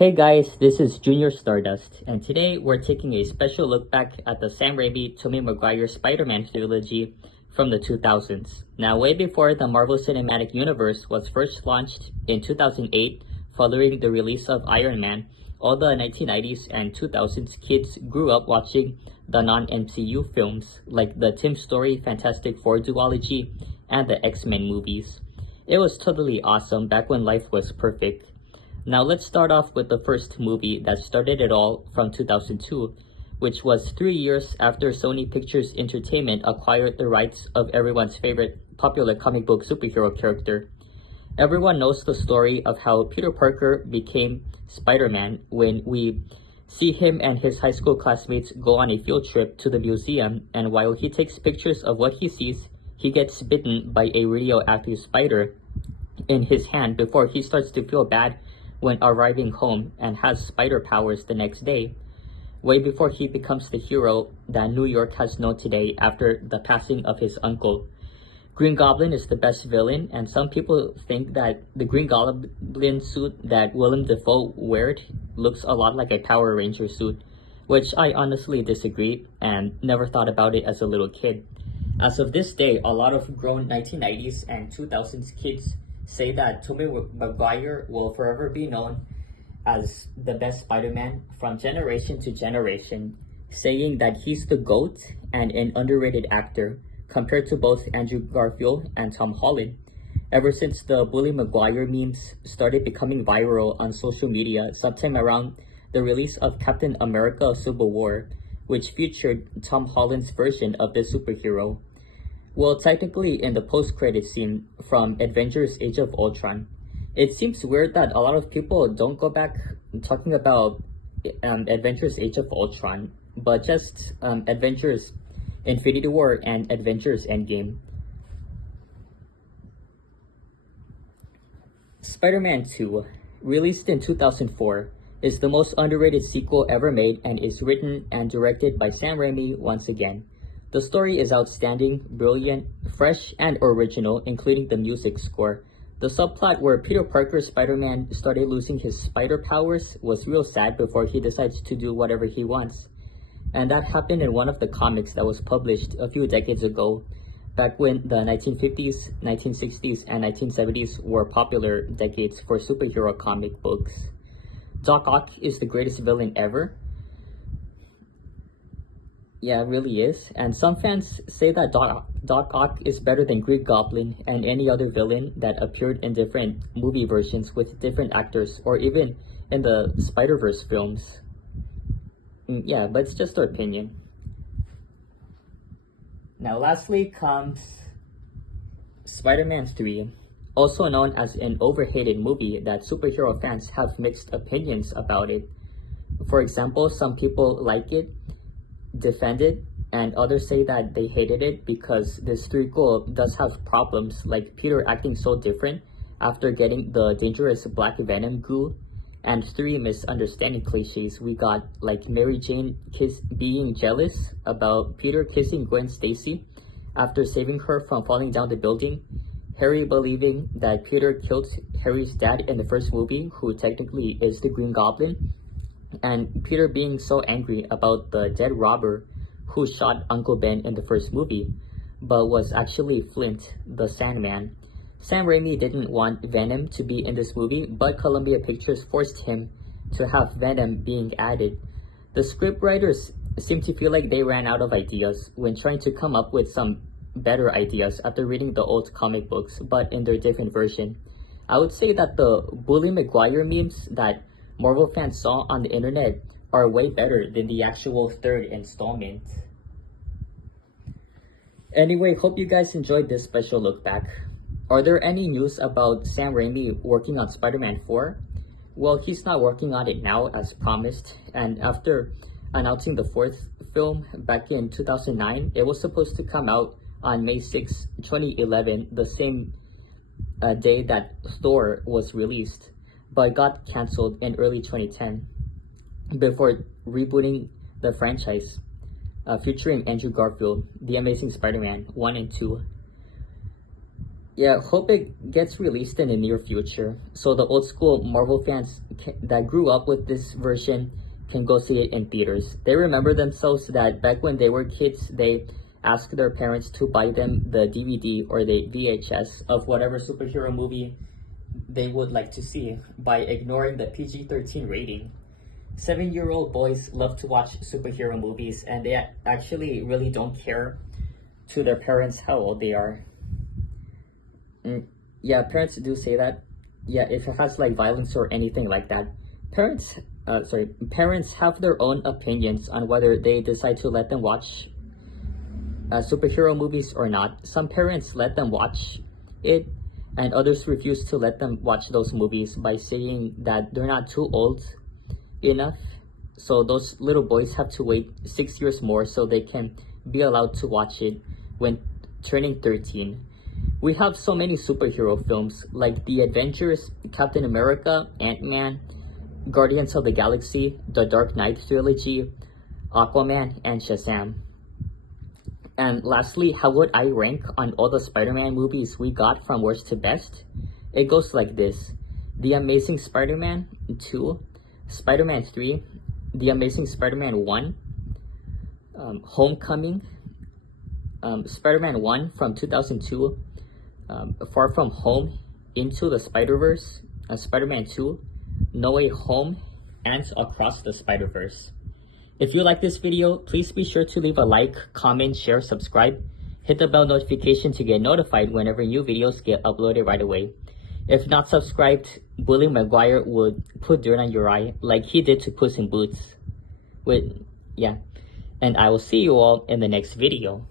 Hey guys, this is Junior Stardust, and today we're taking a special look back at the Sam Raimi, Tobey Maguire Spider-Man trilogy from the 2000s. Now, way before the Marvel Cinematic Universe was first launched in 2008, following the release of Iron Man, all the 1990s and 2000s kids grew up watching the non-MCU films, like the Tim Story Fantastic Four duology and the X-Men movies. It was totally awesome back when life was perfect. Now let's start off with the first movie that started it all from 2002, which was 3 years after Sony Pictures Entertainment acquired the rights of everyone's favorite popular comic book superhero character. Everyone knows the story of how Peter Parker became Spider-Man when we see him and his high school classmates go on a field trip to the museum, and while he takes pictures of what he sees, he gets bitten by a radioactive spider in his hand before he starts to feel bad when arriving home and has spider powers the next day, way before he becomes the hero that New York has known today after the passing of his uncle. Green Goblin is the best villain, and some people think that the Green Goblin suit that Willem Dafoe wears looks a lot like a Power Ranger suit, which I honestly disagree and never thought about it as a little kid. As of this day, a lot of grown 1990s and 2000s kids say that Tobey Maguire will forever be known as the best Spider-Man from generation to generation, saying that he's the GOAT and an underrated actor compared to both Andrew Garfield and Tom Holland. Ever since the Bully Maguire memes started becoming viral on social media sometime around the release of Captain America Civil War, which featured Tom Holland's version of the superhero. Well, technically in the post-credit scene from Avengers Age of Ultron, it seems weird that a lot of people don't go back talking about Avengers Age of Ultron, but just Avengers Infinity War and Avengers Endgame. Spider-Man 2, released in 2004, is the most underrated sequel ever made and is written and directed by Sam Raimi once again. The story is outstanding, brilliant, fresh, and original, including the music score. The subplot where Peter Parker Spider-Man started losing his spider powers was real sad before he decides to do whatever he wants. And that happened in one of the comics that was published a few decades ago, back when the 1950s, 1960s, and 1970s were popular decades for superhero comic books. Doc Ock is the greatest villain ever. Yeah, it really is. And some fans say that Doc Ock is better than Green Goblin and any other villain that appeared in different movie versions with different actors, or even in the Spider-Verse films. Yeah, but it's just their opinion. Now, lastly comes Spider-Man 3, also known as an overhated movie that superhero fans have mixed opinions about it. For example, some people like it, defend it, and others say that they hated it because this sequel does have problems, like Peter acting so different after getting the dangerous black venom goo, and 3 misunderstanding cliches we got, like Mary Jane being jealous about Peter kissing Gwen Stacy after saving her from falling down the building, Harry believing that Peter killed Harry's dad in the first movie, who technically is the Green Goblin, and Peter being so angry about the dead robber who shot Uncle Ben in the first movie, but was actually Flint, the Sandman. Sam Raimi didn't want Venom to be in this movie, but Columbia Pictures forced him to have Venom being added. The scriptwriters seem to feel like they ran out of ideas when trying to come up with some better ideas after reading the old comic books, but in their different version. I would say that the Bully Maguire memes that Marvel fans saw on the internet are way better than the actual third installment. Anyway, hope you guys enjoyed this special look back. Are there any news about Sam Raimi working on Spider-Man 4? Well, he's not working on it now as promised, and after announcing the fourth film back in 2009, it was supposed to come out on May 6, 2011, the same day that Thor was released, but got cancelled in early 2010 before rebooting the franchise, featuring Andrew Garfield, The Amazing Spider-Man 1 and 2. Yeah, hope it gets released in the near future so the old school Marvel fans that grew up with this version can go see it in theaters. They remember themselves that back when they were kids, they asked their parents to buy them the DVD or the VHS of whatever superhero movie they would like to see by ignoring the PG-13 rating. 7-year-old boys love to watch superhero movies and they actually really don't care to their parents how old they are. Yeah, parents do say that. Yeah, if it has like violence or anything like that, parents have their own opinions on whether they decide to let them watch superhero movies or not. Some parents let them watch it, and others refuse to let them watch those movies by saying that they're not too old enough. So those little boys have to wait 6 years more so they can be allowed to watch it when turning 13. We have so many superhero films like The Avengers, Captain America, Ant-Man, Guardians of the Galaxy, The Dark Knight Trilogy, Aquaman, and Shazam. And lastly, how would I rank on all the Spider-Man movies we got from worst to best? It goes like this: The Amazing Spider-Man 2, Spider-Man 3, The Amazing Spider-Man 1, Homecoming, Spider-Man 1 from 2002, Far From Home, Into the Spider-Verse, Spider-Man 2, No Way Home, and Across the Spider-Verse. If you like this video, please be sure to leave a like, comment, share, subscribe. Hit the bell notification to get notified whenever new videos get uploaded right away. If not subscribed, bullying Maguire would put dirt on your eye like he did to Puss in Boots. And I will see you all in the next video.